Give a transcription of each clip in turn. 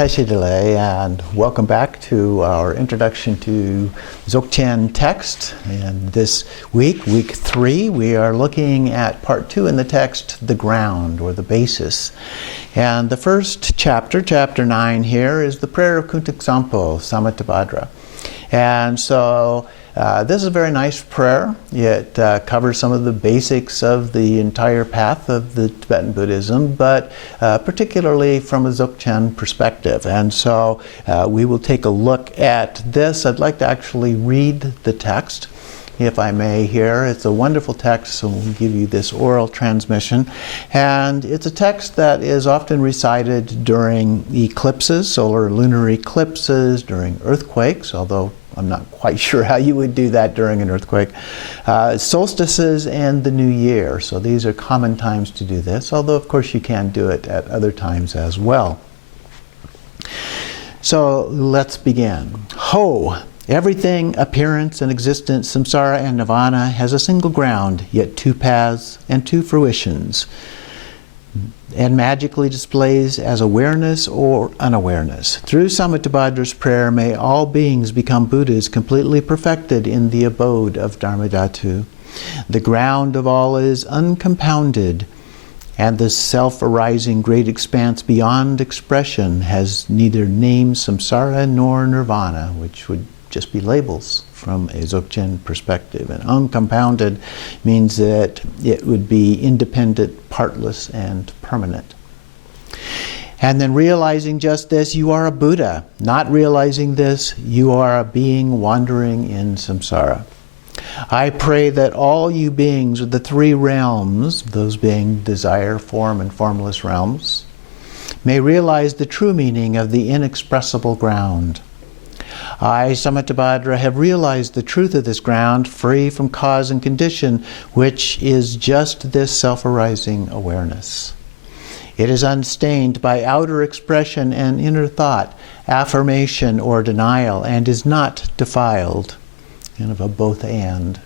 Taishidele, and welcome back to our introduction to Dzogchen text. And this week, week 3, we are looking at part 2 in the text, the ground or the basis. And the first chapter, chapter 9 here, is the prayer of Kuntiksampo, Samattabhadra. And so this is a very nice prayer. It covers some of the basics of the entire path of the Tibetan Buddhism, but particularly from a Dzogchen perspective. And so we will take a look at this. I'd like to actually read the text, if I may, here. It's a wonderful text, so we'll give you this oral transmission. And it's a text that is often recited during eclipses, solar or lunar eclipses, during earthquakes, although I'm not quite sure how you would do that during an earthquake. Solstices and the New Year. So these are common times to do this, although of course you can do it at other times as well. So let's begin. Ho! Everything, appearance and existence, samsara and nirvana, has a single ground, yet two paths and two fruitions, and magically displays as awareness or unawareness. Through Samattabhadra's prayer, may all beings become Buddhas completely perfected in the abode of Dharmadhatu. The ground of all is uncompounded, and the self-arising great expanse beyond expression has neither name samsara nor nirvana, which would just be labels from a Dzogchen perspective. And uncompounded means that it would be independent, partless, and permanent. And then realizing just this, you are a Buddha. Not realizing this, you are a being wandering in samsara. I pray that all you beings of the three realms, those being desire, form, and formless realms, may realize the true meaning of the inexpressible ground. I, Samattabhadra, have realized the truth of this ground, free from cause and condition, which is just this self-arising awareness. It is unstained by outer expression and inner thought, affirmation or denial, and is not defiled. Kind of a both and.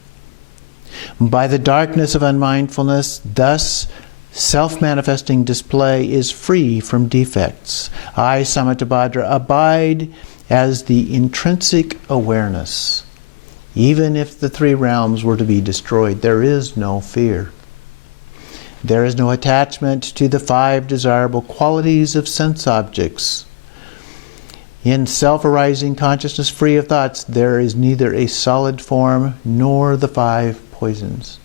By the darkness of unmindfulness, thus self-manifesting display is free from defects. I, Samattabhadra, abide as the intrinsic awareness. Even if the three realms were to be destroyed, there is no fear. There is no attachment to the 5 desirable qualities of sense objects. In self-arising consciousness free of thoughts, there is neither a solid form nor the 5 poisons.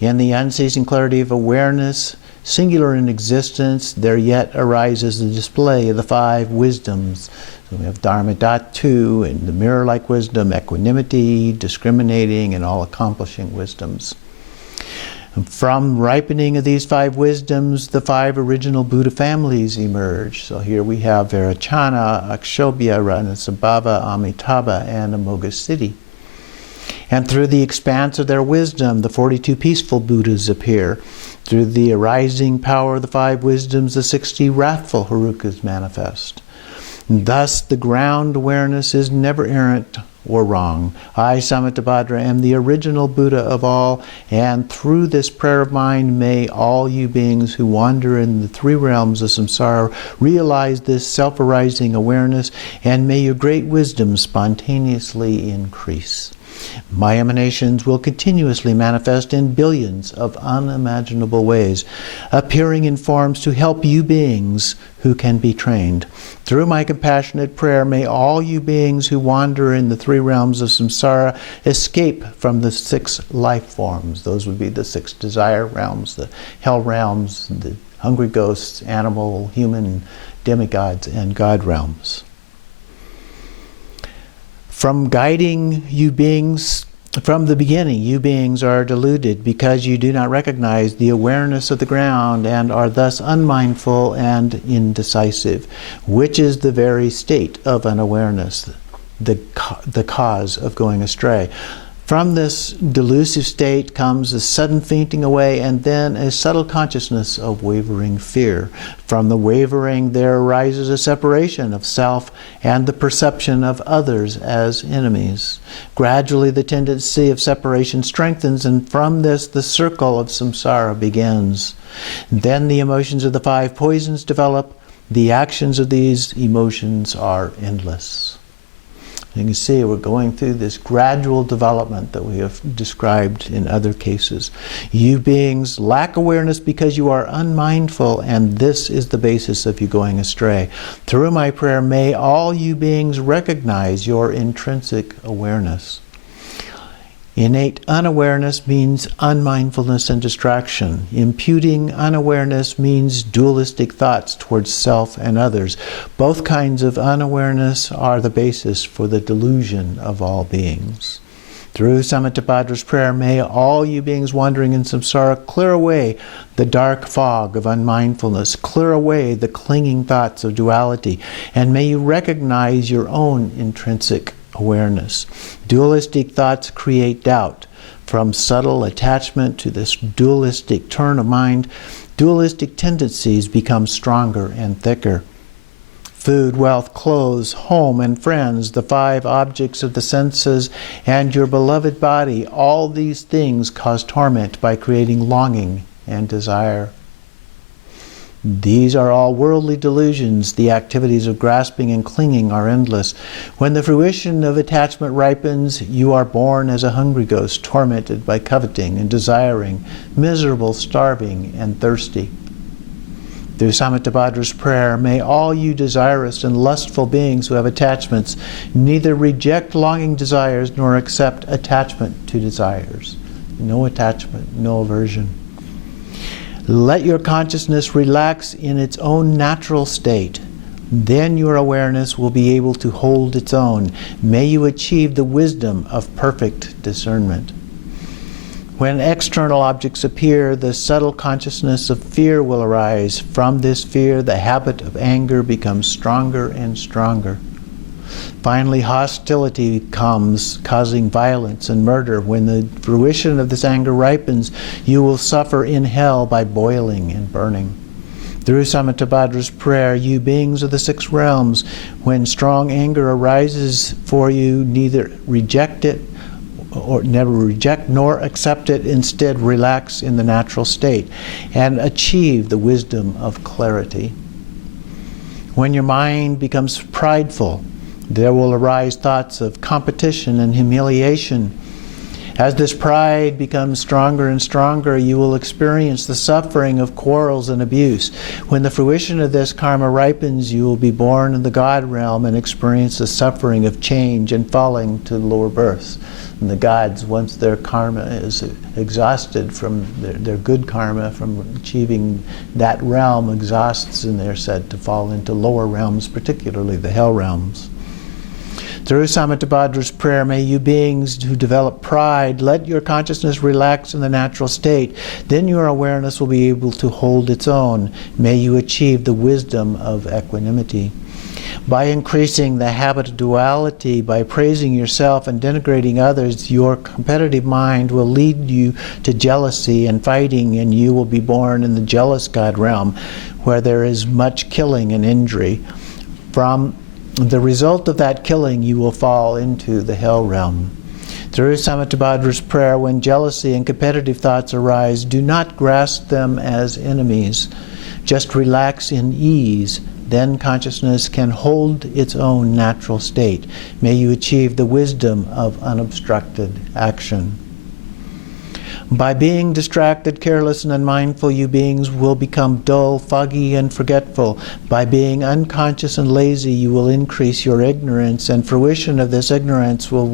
In the unceasing clarity of awareness, singular in existence, there yet arises the display of the 5 wisdoms. So we have Dharmadhatu and the mirror-like wisdom, equanimity, discriminating, and all-accomplishing wisdoms. And from ripening of these 5 wisdoms, the 5 original Buddha families emerge. So here we have Vairocana, Akshobhya, Ranasambhava, Amitabha, and Amoghasiddhi. And through the expanse of their wisdom, the 42 peaceful Buddhas appear. Through the arising power of the 5 wisdoms, the 60 wrathful Herukas manifest. Thus, the ground awareness is never errant or wrong. I, Samattabhadra, am the original Buddha of all, and through this prayer of mine, may all you beings who wander in the 3 realms of samsara realize this self-arising awareness, and may your great wisdom spontaneously increase. My emanations will continuously manifest in billions of unimaginable ways, appearing in forms to help you beings who can be trained. Through my compassionate prayer, may all you beings who wander in the 3 realms of samsara escape from the 6 life forms. Those would be the 6 desire realms, the hell realms, the hungry ghosts, animal, human, demigods, and God realms. From guiding you beings, from the beginning, you beings are deluded because you do not recognize the awareness of the ground and are thus unmindful and indecisive, which is the very state of unawareness, the cause of going astray. From this delusive state comes a sudden fainting away and then a subtle consciousness of wavering fear. From the wavering there arises a separation of self and the perception of others as enemies. Gradually the tendency of separation strengthens, and from this the circle of samsara begins. Then the emotions of the 5 poisons develop. the actions of these emotions are endless. You can see we're going through this gradual development that we have described in other cases. You beings lack awareness because you are unmindful, and this is the basis of you going astray. Through my prayer, may all you beings recognize your intrinsic awareness. Innate unawareness means unmindfulness and distraction. Imputing unawareness means dualistic thoughts towards self and others. Both kinds of unawareness are the basis for the delusion of all beings. Through Samantabhadra's prayer, may all you beings wandering in samsara clear away the dark fog of unmindfulness, clear away the clinging thoughts of duality, and may you recognize your own intrinsic awareness. Dualistic thoughts create doubt. From subtle attachment to this dualistic turn of mind, dualistic tendencies become stronger and thicker. Food, wealth, clothes, home, and friends, the 5 objects of the senses, and your beloved body, all these things cause torment by creating longing and desire. These are all worldly delusions. The activities of grasping and clinging are endless. When the fruition of attachment ripens, you are born as a hungry ghost, tormented by coveting and desiring, miserable, starving, and thirsty. Through Samantabhadra's prayer, may all you desirous and lustful beings who have attachments neither reject longing desires nor accept attachment to desires. No attachment, no aversion. Let your consciousness relax in its own natural state. Then your awareness will be able to hold its own. May you achieve the wisdom of perfect discernment. When external objects appear, the subtle consciousness of fear will arise. From this fear, the habit of anger becomes stronger and stronger. Finally, hostility comes, causing violence and murder. When the fruition of this anger ripens, you will suffer in hell by boiling and burning. Through Samantabhadra's prayer, you beings of the 6 realms, when strong anger arises for you, neither reject it or never reject nor accept it. Instead, relax in the natural state and achieve the wisdom of clarity. When your mind becomes prideful, there will arise thoughts of competition and humiliation. As this pride becomes stronger and stronger, you will experience the suffering of quarrels and abuse. When the fruition of this karma ripens, you will be born in the God realm and experience the suffering of change and falling to lower births. And the gods, once their karma is exhausted from their good karma from achieving that realm exhausts, and they're said to fall into lower realms, particularly the hell realms. Through Samantabhadra's prayer, may you beings who develop pride, let your consciousness relax in the natural state. Then your awareness will be able to hold its own. May you achieve the wisdom of equanimity. By increasing the habit of duality, by praising yourself and denigrating others, your competitive mind will lead you to jealousy and fighting, and you will be born in the jealous God realm, where there is much killing and injury. From the result of that killing, you will fall into the hell realm. Through Samantabhadra's prayer, when jealousy and competitive thoughts arise, do not grasp them as enemies. Just relax in ease. Then consciousness can hold its own natural state. May you achieve the wisdom of unobstructed action. By being distracted, careless, and unmindful, you beings will become dull, foggy, and forgetful. By being unconscious and lazy, you will increase your ignorance, and fruition of this ignorance will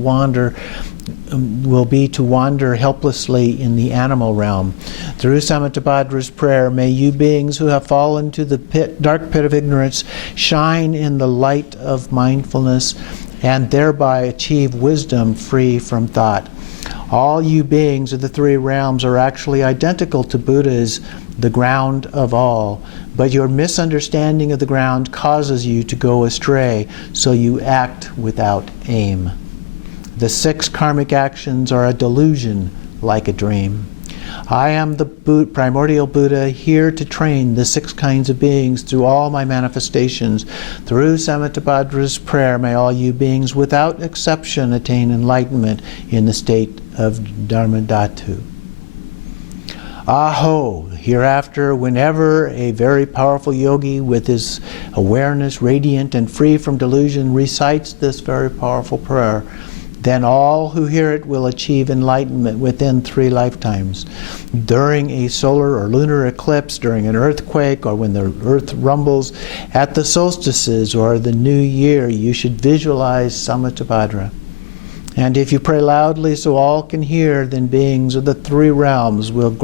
be to wander helplessly in the animal realm. Through Samantabhadra's prayer, may you beings who have fallen to the dark pit of ignorance shine in the light of mindfulness and thereby achieve wisdom free from thought. All you beings of the 3 realms are actually identical to Buddha's, the ground of all. But your misunderstanding of the ground causes you to go astray, so you act without aim. The 6 karmic actions are a delusion, like a dream. I am the primordial Buddha, here to train the 6 kinds of beings through all my manifestations. Through Samantabhadra's prayer, may all you beings without exception attain enlightenment in the state of Dharmadhatu. Aho, hereafter, whenever a very powerful yogi with his awareness radiant and free from delusion recites this very powerful prayer, then all who hear it will achieve enlightenment within 3 lifetimes. During a solar or lunar eclipse, during an earthquake, or when the earth rumbles, at the solstices or the new year, you should visualize Samattabhadra. And if you pray loudly so all can hear, then beings of the 3 realms will be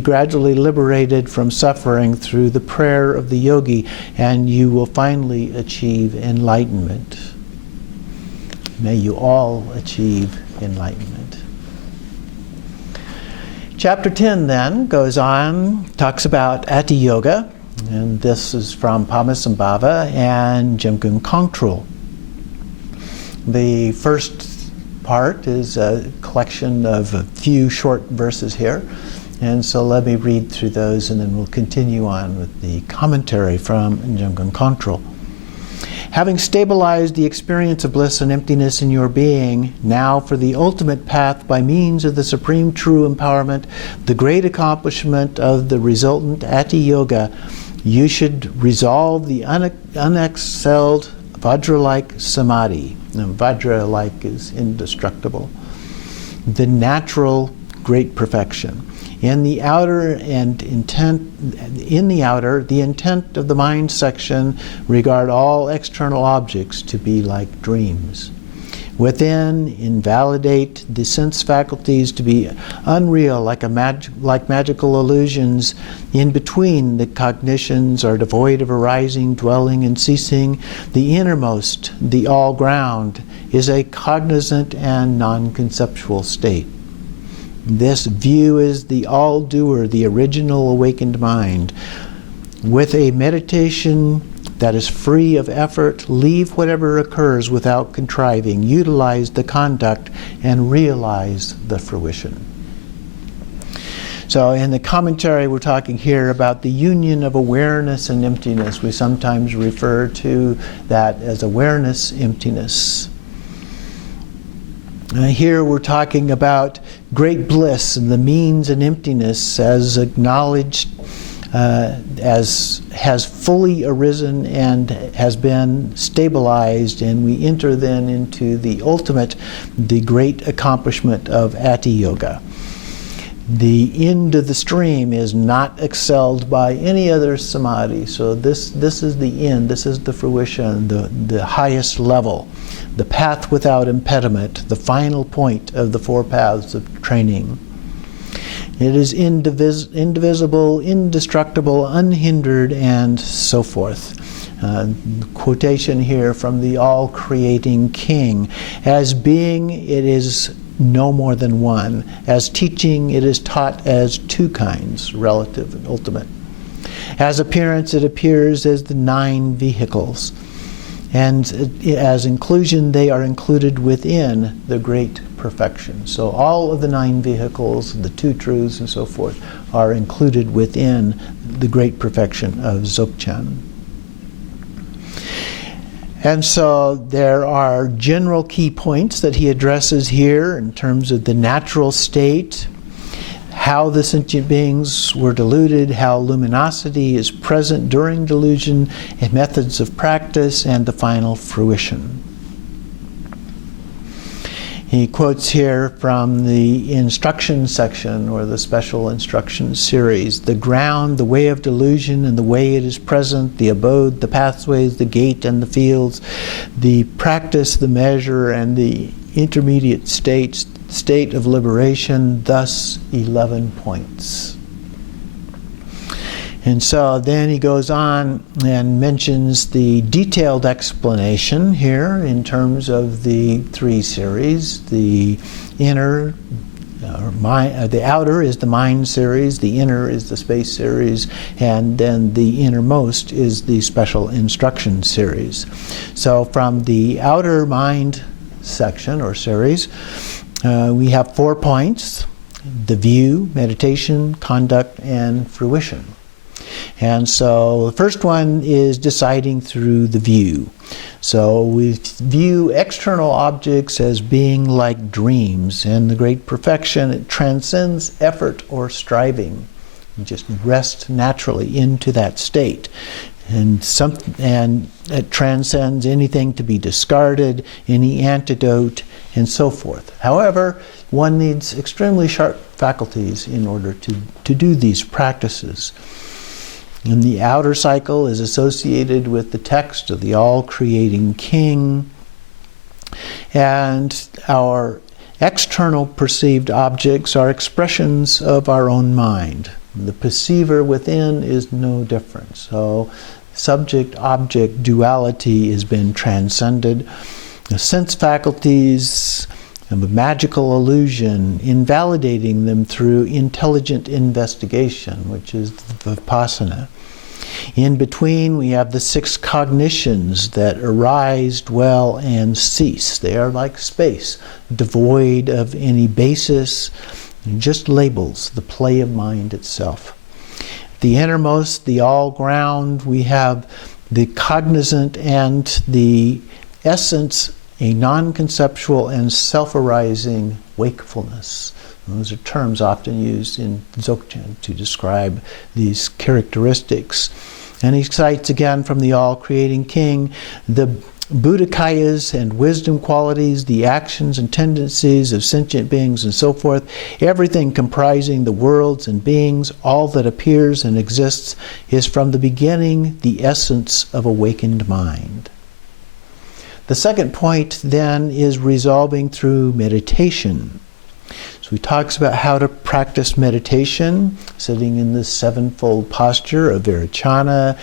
gradually liberated from suffering through the prayer of the yogi, and you will finally achieve enlightenment. May you all achieve enlightenment. Chapter 10 then goes on, talks about Ati Yoga, and this is from Padmasambhava and Dzogchen Kongtrul. The first part is a collection of a few short verses here, and so let me read through those and then we'll continue on with the commentary from Dzogchen Kongtrul. Having stabilized the experience of bliss and emptiness in your being, now for the ultimate path by means of the supreme true empowerment, the great accomplishment of the resultant Ati Yoga, you should resolve the unexcelled Vajra-like Samadhi. Now, Vajra-like is indestructible. The natural great perfection. In the outer, the intent of the mind section, regard all external objects to be like dreams. Within, invalidate the sense faculties to be unreal, like magical illusions. In between, the cognitions are devoid of arising, dwelling, and ceasing. The innermost, the all-ground, is a cognizant and non-conceptual state. This view is the all-doer, the original awakened mind. With a meditation that is free of effort, leave whatever occurs without contriving, utilize the conduct, and realize the fruition. So in the commentary, we're talking here about the union of awareness and emptiness. We sometimes refer to that as awareness emptiness. Here we're talking about great bliss and the means and emptiness as acknowledged, as has fully arisen and has been stabilized, and we enter then into the ultimate, the great accomplishment of Ati Yoga. The end of the stream is not excelled by any other samadhi. So this is the end, this is the fruition, the highest level. The path without impediment, the final point of the 4 paths of training. It is indivisible, indestructible, unhindered, and so forth. Quotation here from the all-creating King. As being, it is no more than one. As teaching, it is taught as 2 kinds, relative and ultimate. As appearance, it appears as the 9 vehicles. And as inclusion, they are included within the great perfection. So all of the 9 vehicles, the 2 truths and so forth, are included within the great perfection of Dzogchen. And so there are general key points that he addresses here in terms of the natural state, how the sentient beings were deluded, how luminosity is present during delusion, and methods of practice, and the final fruition. He quotes here from the instruction section, or the special instruction series: the ground, the way of delusion, and the way it is present, the abode, the pathways, the gate, and the fields, the practice, the measure, and the intermediate state of liberation, thus 11 points. And so then he goes on and mentions the detailed explanation here in terms of the 3 series. The inner, the outer is the mind series, the inner is the space series, and then the innermost is the special instruction series. So from the outer mind section or series, we have 4 points: the view, meditation, conduct, and fruition. And so the first one is deciding through the view. So we view external objects as being like dreams, and the great perfection, it transcends effort or striving. You just rest naturally into that state. And it transcends anything to be discarded, any antidote, and so forth. However, one needs extremely sharp faculties in order to do these practices. And the outer cycle is associated with the text of the all-creating King. And our external perceived objects are expressions of our own mind. The perceiver within is no different. So subject-object duality has been transcended. The sense faculties of a magical illusion, invalidating them through intelligent investigation, which is the vipassana. In between, we have the 6 cognitions that arise, dwell, and cease. They are like space, devoid of any basis, just labels, the play of mind itself. The innermost, the all-ground, we have the cognizant and the essence, a non-conceptual and self-arising wakefulness. Those are terms often used in Dzogchen to describe these characteristics. And he cites again from the all-creating King the Buddhakayas and wisdom qualities, the actions and tendencies of sentient beings and so forth, everything comprising the worlds and beings, all that appears and exists, is from the beginning the essence of awakened mind. The second point then is resolving through meditation. So he talks about how to practice meditation, sitting in the 7-fold posture of Virachana,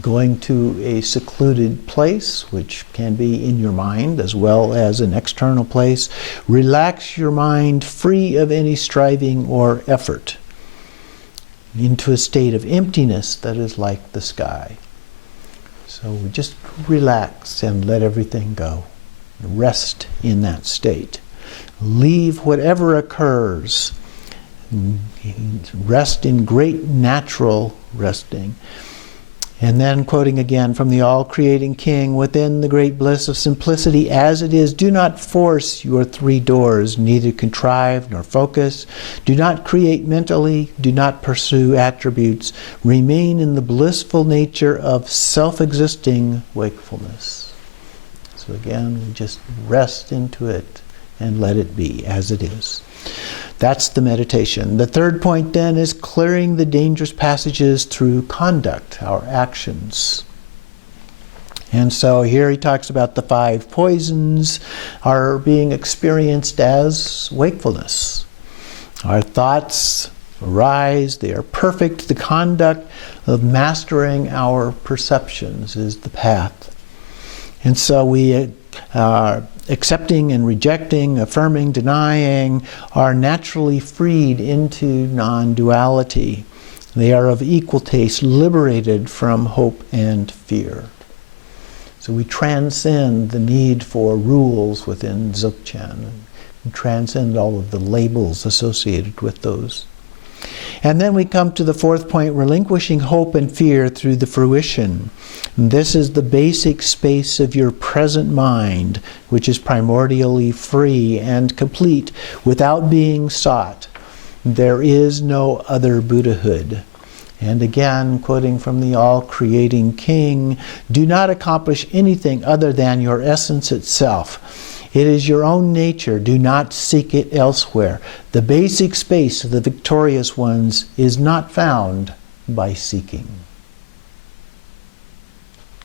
going to a secluded place, which can be in your mind as well as an external place. Relax your mind free of any striving or effort into a state of emptiness that is like the sky. So we just relax and let everything go. Rest in that state. Leave whatever occurs. Rest in great natural resting. And then quoting again from the all-creating King, within the great bliss of simplicity as it is, do not force your 3 doors, neither contrive nor focus. Do not create mentally, do not pursue attributes. Remain in the blissful nature of self-existing wakefulness. So again, we just rest into it and let it be as it is. That's the meditation. The third point then is clearing the dangerous passages through conduct, our actions. And so here he talks about the 5 poisons are being experienced as wakefulness. Our thoughts arise, they are perfect. The conduct of mastering our perceptions is the path. And so we are accepting and rejecting, affirming, denying, are naturally freed into non-duality. They are of equal taste, liberated from hope and fear. So we transcend the need for rules within Dzogchen. We transcend all of the labels associated with those. And then we come to the 4th point, relinquishing hope and fear through the fruition. And this is the basic space of your present mind, which is primordially free and complete without being sought. There is no other Buddhahood. And again, quoting from the all-creating King, do not accomplish anything other than your essence itself. It is your own nature. Do not seek it elsewhere. The basic space of the victorious ones is not found by seeking.